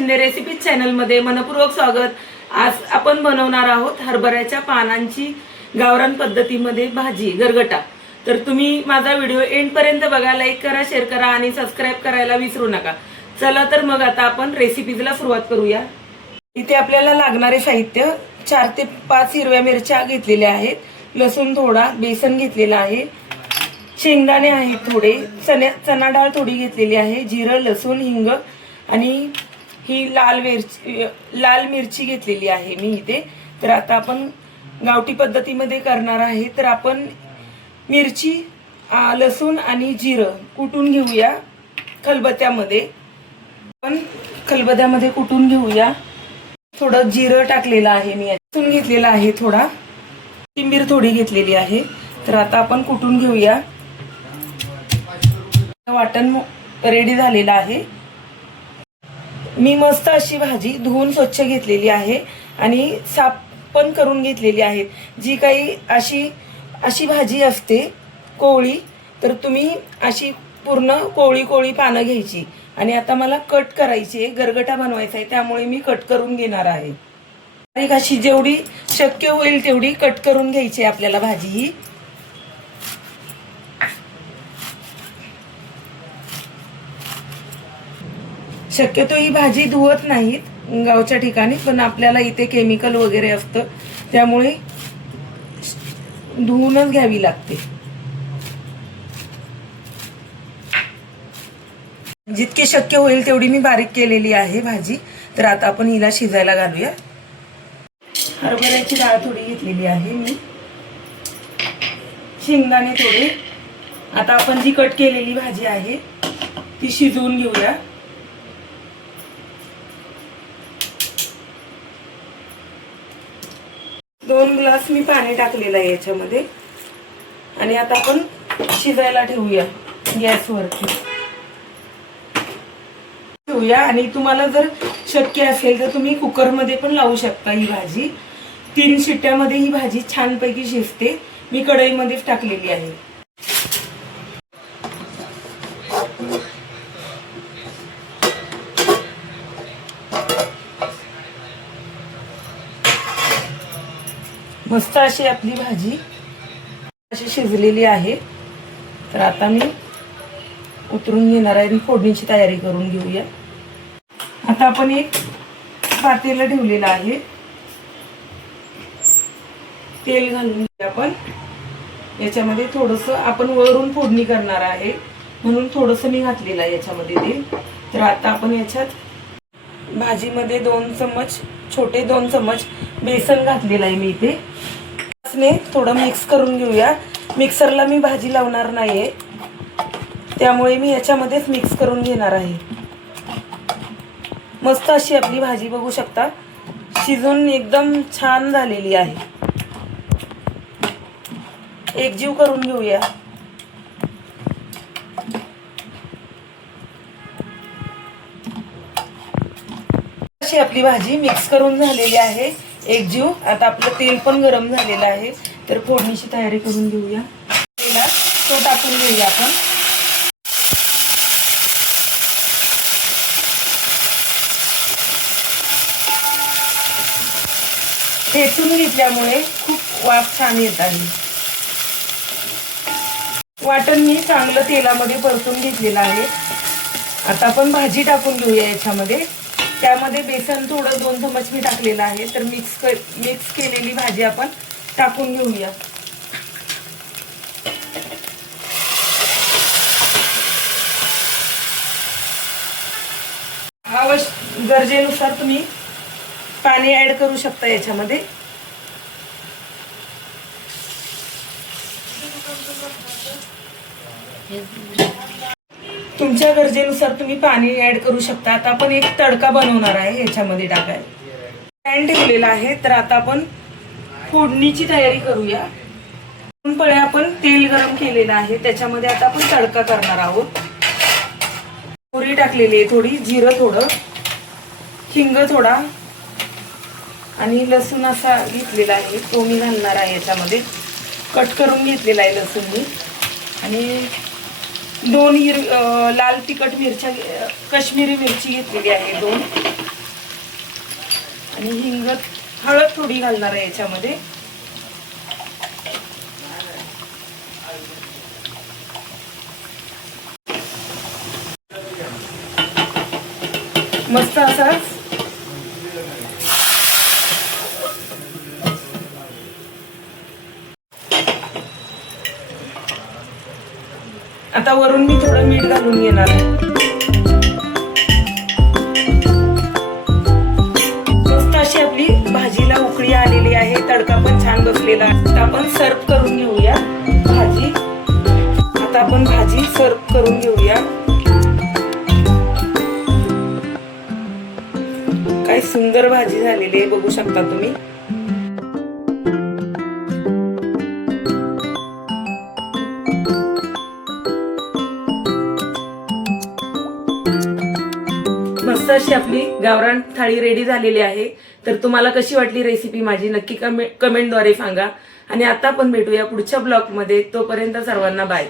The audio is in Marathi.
शिंदे रेसिपी चॅनलमध्ये मनपूर्वक स्वागत। आज आपण बनवणार आहोत हरभऱ्याच्या पानांची गावरान पद्धतीमध्ये भाजी गरगटा। तर तुम्ही माझा व्हिडिओ एंड पर्यंत बघा, लाईक करा, शेअर करा आणि सबस्क्राइब करायला विसरू नका। चला तर मग आता आपण रेसिपीला सुरुवात करूया। इथे आपल्याला लागणारे साहित्य 4 ते 5 हिरव्या मिरच्या घेतलेल्या आहेत, लसूण थोडा, बेसन घेतलेला आहे, शेंगदाणे आहेत थोडे, चना डाळ थोडी घेतलेली आहे, जिरं, लसूण, हिंग आणि ही लाल मिरची घेतलेली आहे मी इथे। तर आता आपण गावठी पद्धतीमध्ये करणार आहे, तर आपण मिरची, लसूण आणि जिरं कुटून घेऊया खलबत्त्यामध्ये। आपण खलबत्त्यामध्ये कुटून घेऊया। थोडं जिरं टाकलेलं आहे मी, लसूण घेतलेला आहे थोडा, कोथिंबीर थोडी घेतलेली आहे। तर आता आपण कुटून घेऊया। वाटण रेडी झालेलं आहे। मी मस्त अशी भाजी धुवून स्वच्छ घेतलेली आहे आणि साफ पण करून घेतलेली आहे। जी काही अशी भाजी असते कोवळी, तर तुम्ही अशी पूर्ण कोवळी पानं घ्यायची आणि आता मला कट करायची आहे, गरगटा बनवायचा आहे, त्यामुळे मी कट करून घेणार आहे। एक अशी जेवढी शक्य होईल तेवढी कट करून घ्यायची आपल्याला भाजी ही। शक्यतो ही भाजी धुवत नाहीत गावच्या ठिकाणी, पण आपल्याला इथे केमिकल वगैरे असतं, त्यामुळे धुवूनच घ्यावी लागते। जितके शक्य होईल तेवढी मी बारीक केलेली आहे भाजी। तर आता आपण हिला शिजायला घालूया। हरभऱ्याची डाळ थोडी घेतलेली आहे मी, शेंगदाणे थोडे। आता आपण जी कट केलेली भाजी आहे ती शिजवून घेऊया। दोन ग्लास मी पाणी टाकलेलं आहे याच्यामध्ये आणि आता आपण शिजायला ठेवूया गॅसवरती ठेवूया। आणि तुम्हाला जर शक्य असेल तर तुम्ही कुकरमध्ये पण लावू शकता ही भाजी। 3 शिट्ट्यामध्ये ही भाजी छानपैकी शिजते। मी कढईमध्येच टाकलेली आहे। मस्त अशी आपली भाजी अशी शिजलेली आहे। तर आता मी उतरून घेणार आहे आणि फोडणीची तयारी करून घेऊया। आता आपण एक पातेलं ठेवलेलं आहे, तेल घालून घेऊया आपण। याच्यामध्ये थोडंसं आपण वरून फोडणी करणार आहे, म्हणून थोडंसं मी घातलेलं आहे याच्यामध्ये तेल। तर आता आपण याच्यात भाजीमध्ये 2 चम्मच, छोटे 2 चम्मच बेसन घातलेलं आहे मी इथे। थोडं मिक्स करून घेऊया। मिक्सरला मी भाजी लावणार नाहीये, त्यामुळे मी याच्यामध्येच मिक्स करून घेणार आहे। मस्त अशी आपली भाजी बघू शकता शिजून एकदम छान झालेली आहे। एकजीव करून घेऊया। अशी आपली भाजी मिक्स करून झालेली आहे एकजीव। आता आपलं तेल पण गरम झालेलं आहे, तर फोडणीची तयारी करून घेऊया। तो टाकून घेऊया आपण। ठेचून घेतल्यामुळे खूप वास छान येत आहे। वाटण मी चांगलं तेलामध्ये परतून घेतलेलं आहे। आता आपण भाजी टाकून घेऊया याच्यामध्ये। त्यामध्ये बेसन थोडं 2 चम्मच मी टाकलेलं आहे, तर मिक्स केलेली भाजी आपण टाकून घेऊया। गरजेनुसार तुम्ही पाणी ऍड करू शकता याच्यामध्ये। तुमच्या गरजेनुसार तुम्ही पाणी ऍड करू शकता। आता आपण एक तडका बनवणार आहे याच्यामध्ये टाकायला। पॅन ठेवलेला आहे, तर आता आपण फोडणीची तयारी करूया। पहिले आपण तेल गरम केलेलं आहे, त्याच्यामध्ये आता आपण तडका करणार आहोत। मोहरी टाकलेली आहे थोडी, जिरं थोडं, हिंग थोडा आणि लसूण असा घेतलेला आहे तो मी घालणार आहे याच्यामध्ये। कट करून घेतलेला आहे लसूण मी। आणि 2 लाल तिखट मिरच्या, काश्मीरी मिरची घेतलेली आहे 2। आणि हिंग, हळद थोडी घालणार आहे याच्यामध्ये. मस्त असाच आता वरून मी थोडं मीठ घालून घेणार आहे. मस्त अशी आपली भाजीला उकळी आलेली आहे, तडका पण छान बसलेला आहे. आता आपण सर्व करून घेऊया भाजी. आता आपण भाजी सर्व करून घेऊया. काय सुंदर भाजी झालेली आहे, बघू शकता तुम्ही. मस्त अशी आपली गावरान थाळी रेडी झालेली आहे. तर तुम्हाला कशी वाटली रेसिपी माझी नक्की कमेंटद्वारे सांगा. आणि आता आपण भेटूया पुढच्या ब्लॉग मध्ये. तोपर्यंत सर्वांना बाय.